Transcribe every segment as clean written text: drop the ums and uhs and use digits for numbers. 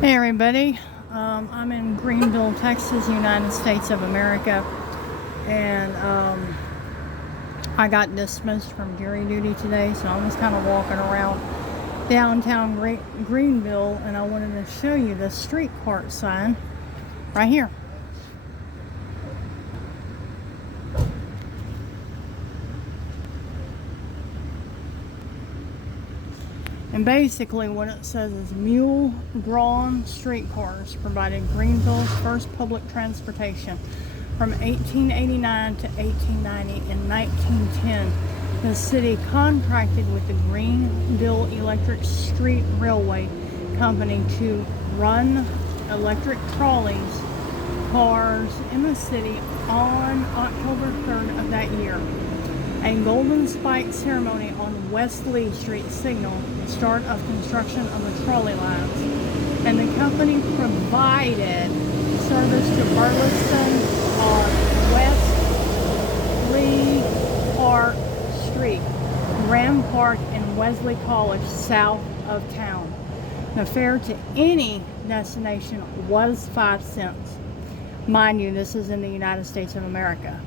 Hey everybody, I'm in Greenville, Texas, United States of America, and I got dismissed from jury duty today, so I'm just kind of walking around downtown Greenville, and I wanted to show you the street cart sign right here. And basically what it says is mule-drawn streetcars provided Greenville's first public transportation from 1889 to 1890. In 1910, the city contracted with the Greenville Electric Street Railway Company to run electric trolleys cars in the city on October 3rd of that year. A golden spike ceremony on West Lee Street signaled the start of construction of the trolley lines, and the company provided service to Burleson on West Lee Park Street, Graham Park, and Wesley College south of town. The fare to any destination was 5 cents. Mind you, this is in the United States of America.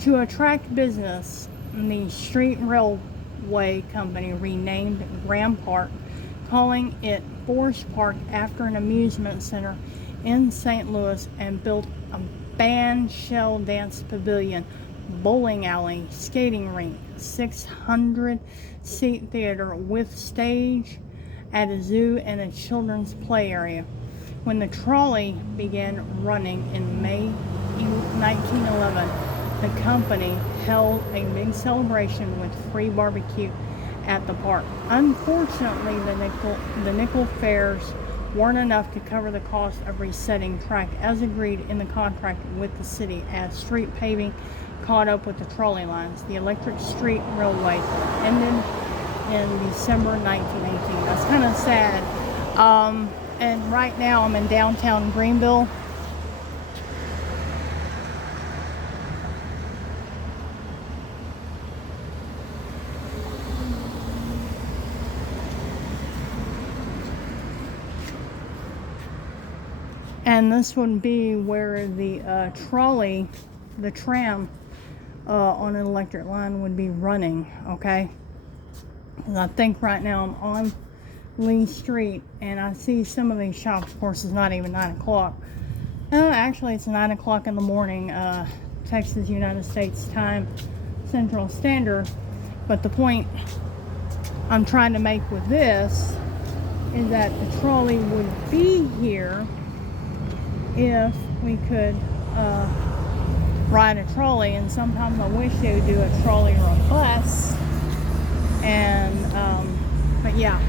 To attract business, the street railway company renamed Graham Park, calling it Forest Park after an amusement center in St. Louis, and built a band shell dance pavilion, bowling alley, skating rink, 600-seat theater with stage at a zoo, and a children's play area. When the trolley began running in May 1911, the company held a big celebration with free barbecue at the park. Unfortunately, the nickel fares weren't enough to cover the cost of resetting track as agreed in the contract with the city, as street paving caught up with the trolley lines. The electric street railway ended in December 1918. That's kind of sad. And right now I'm in downtown Greenville. And this would be where the the tram on an electric line would be running, okay? And I think right now I'm on Lee Street, and I see some of these shops. Of course, it's not even 9 o'clock. Actually, it's 9 o'clock in the morning, Texas, United States time, Central Standard. But the point I'm trying to make with this is that the trolley would be here if we could ride a trolley, and sometimes I wish they would do a trolley or a bus. And but yeah,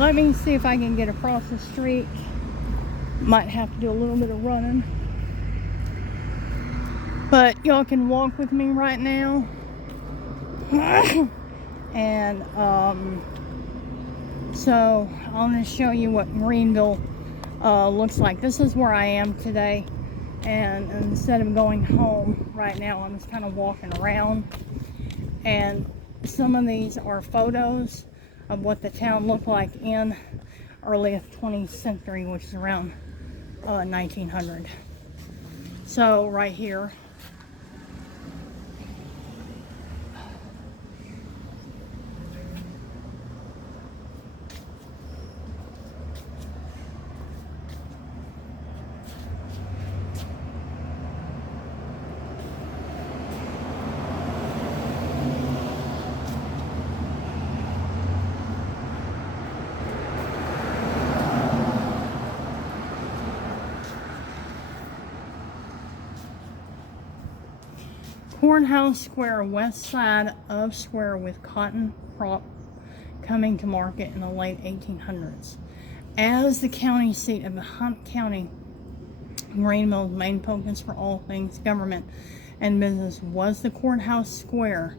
let me see if I can get across the street. Might have to do a little bit of running, but y'all can walk with me right now. And so I'll just show you what Greenville looks like. This is where I am today, and instead of going home right now, I'm just kind of walking around. And some of these are photos of what the town looked like in early 20th century, which is around 1900. So right here, Courthouse Square, west side of square, with cotton crop coming to market in the late 1800s. As the county seat of the Hunt County, Greenville's main focus for all things government and business was the Courthouse Square.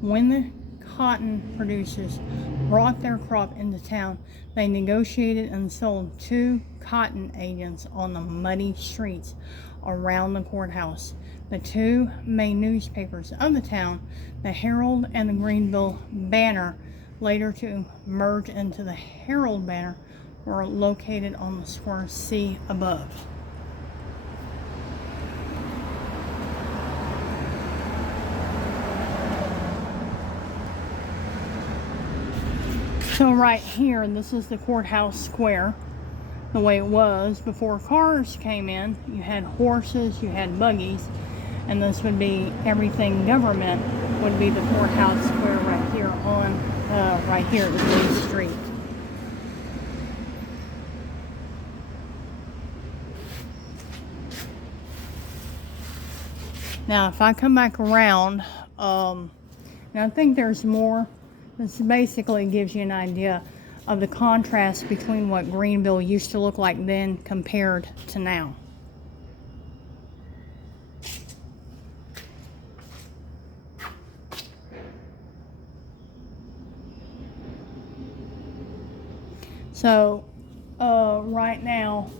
When the cotton producers brought their crop into town, they negotiated and sold to cotton agents on the muddy streets around the courthouse. The two main newspapers of the town, the Herald and the Greenville Banner, later to merge into the Herald Banner, were located on the square C above. So right here, this is the courthouse square, the way it was before cars came in. You had horses, you had buggies, and this would be everything government would be the courthouse square right here on, right here at Lee Street. Now, if I come back around, and I think there's more. This basically gives you an idea of the contrast between what Greenville used to look like then compared to now. So, right now,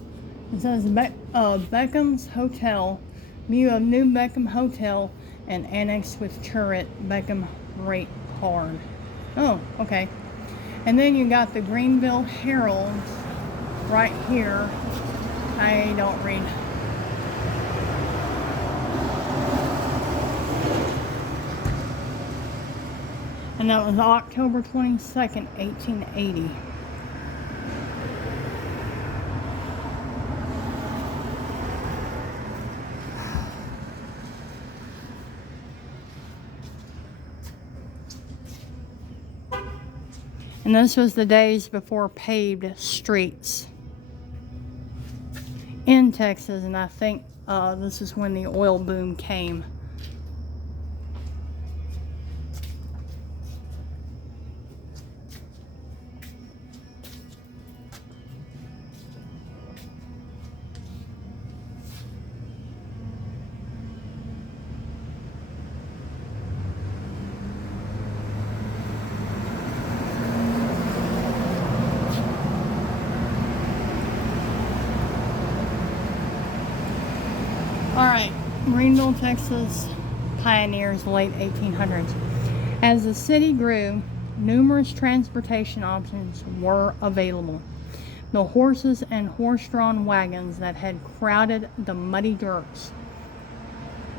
it says Beckham's Hotel, view of new Beckham Hotel, and annexed with turret, Beckham rate card. Oh, okay. And then you got the Greenville Herald right here. I don't read. And that was October 22nd, 1880. And this was the days before paved streets in Texas, and I think this is when the oil boom came. Alright, Greenville, Texas pioneers, late 1800s. As the city grew, numerous transportation options were available. The horses and horse-drawn wagons that had crowded the muddy dirts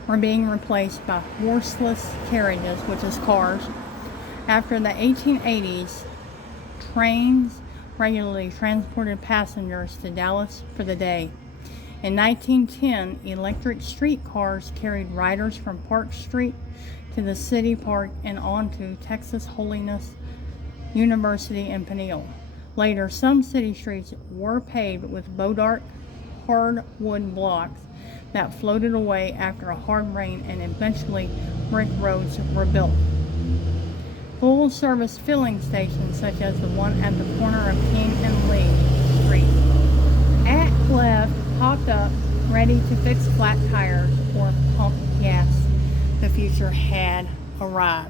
were being replaced by horseless carriages, which is cars. After the 1880s, trains regularly transported passengers to Dallas for the day. In 1910, electric streetcars carried riders from Park Street to the City Park and on to Texas Holiness University in Peniel. Later, some city streets were paved with Bodart hardwood blocks that floated away after a hard rain, and eventually brick roads were built. Full-service filling stations, such as the one at the corner of King and Lee Street, at left, popped up, ready to fix flat tires or pump gas. The future had arrived.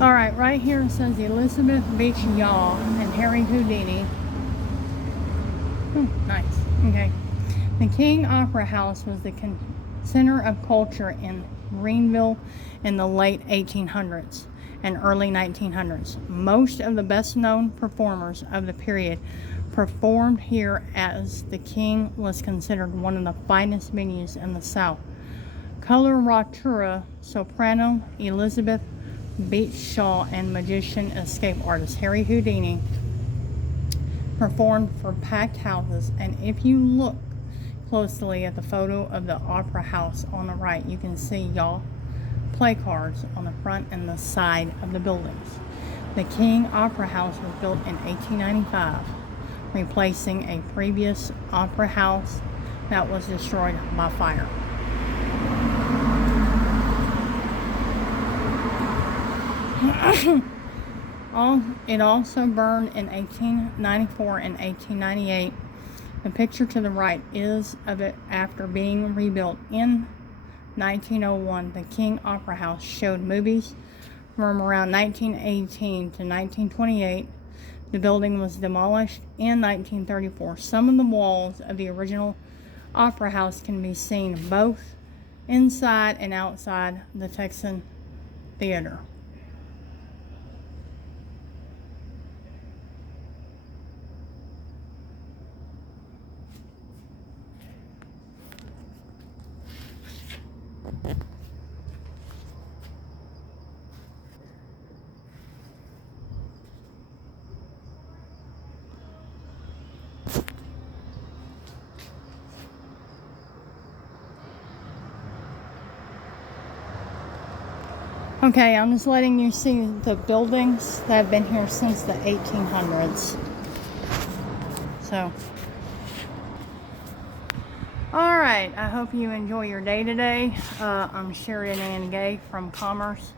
Alright, right here it says Elizabeth Beach Yaw and Harry Houdini. Oh, nice. Okay. The King Opera House was the center of culture in Greenville in the late 1800s and early 1900s. Most of the best-known performers of the period performed here, as the King was considered one of the finest venues in the South. Coloratura soprano Elizabeth Beach Shaw and magician escape artist Harry Houdini performed for packed houses. And if you look closely at the photo of the Opera House on the right, you can see Yaw play cards on the front and the side of the buildings. The King Opera House was built in 1895, replacing a previous opera house that was destroyed by fire. It also burned in 1894 and 1898. The picture to the right is of it after being rebuilt in 1901, the King Opera House showed movies from around 1918 to 1928. The building was demolished in 1934. Some of the walls of the original Opera House can be seen both inside and outside the Texan Theater. Okay, I'm just letting you see the buildings that have been here since the 1800s. So, alright, I hope you enjoy your day today. I'm Sheridan Ann Gay from Commerce,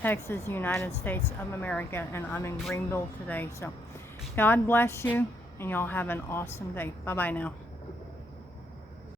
Texas, United States of America, and I'm in Greenville today. So, God bless you, and y'all have an awesome day. Bye-bye now.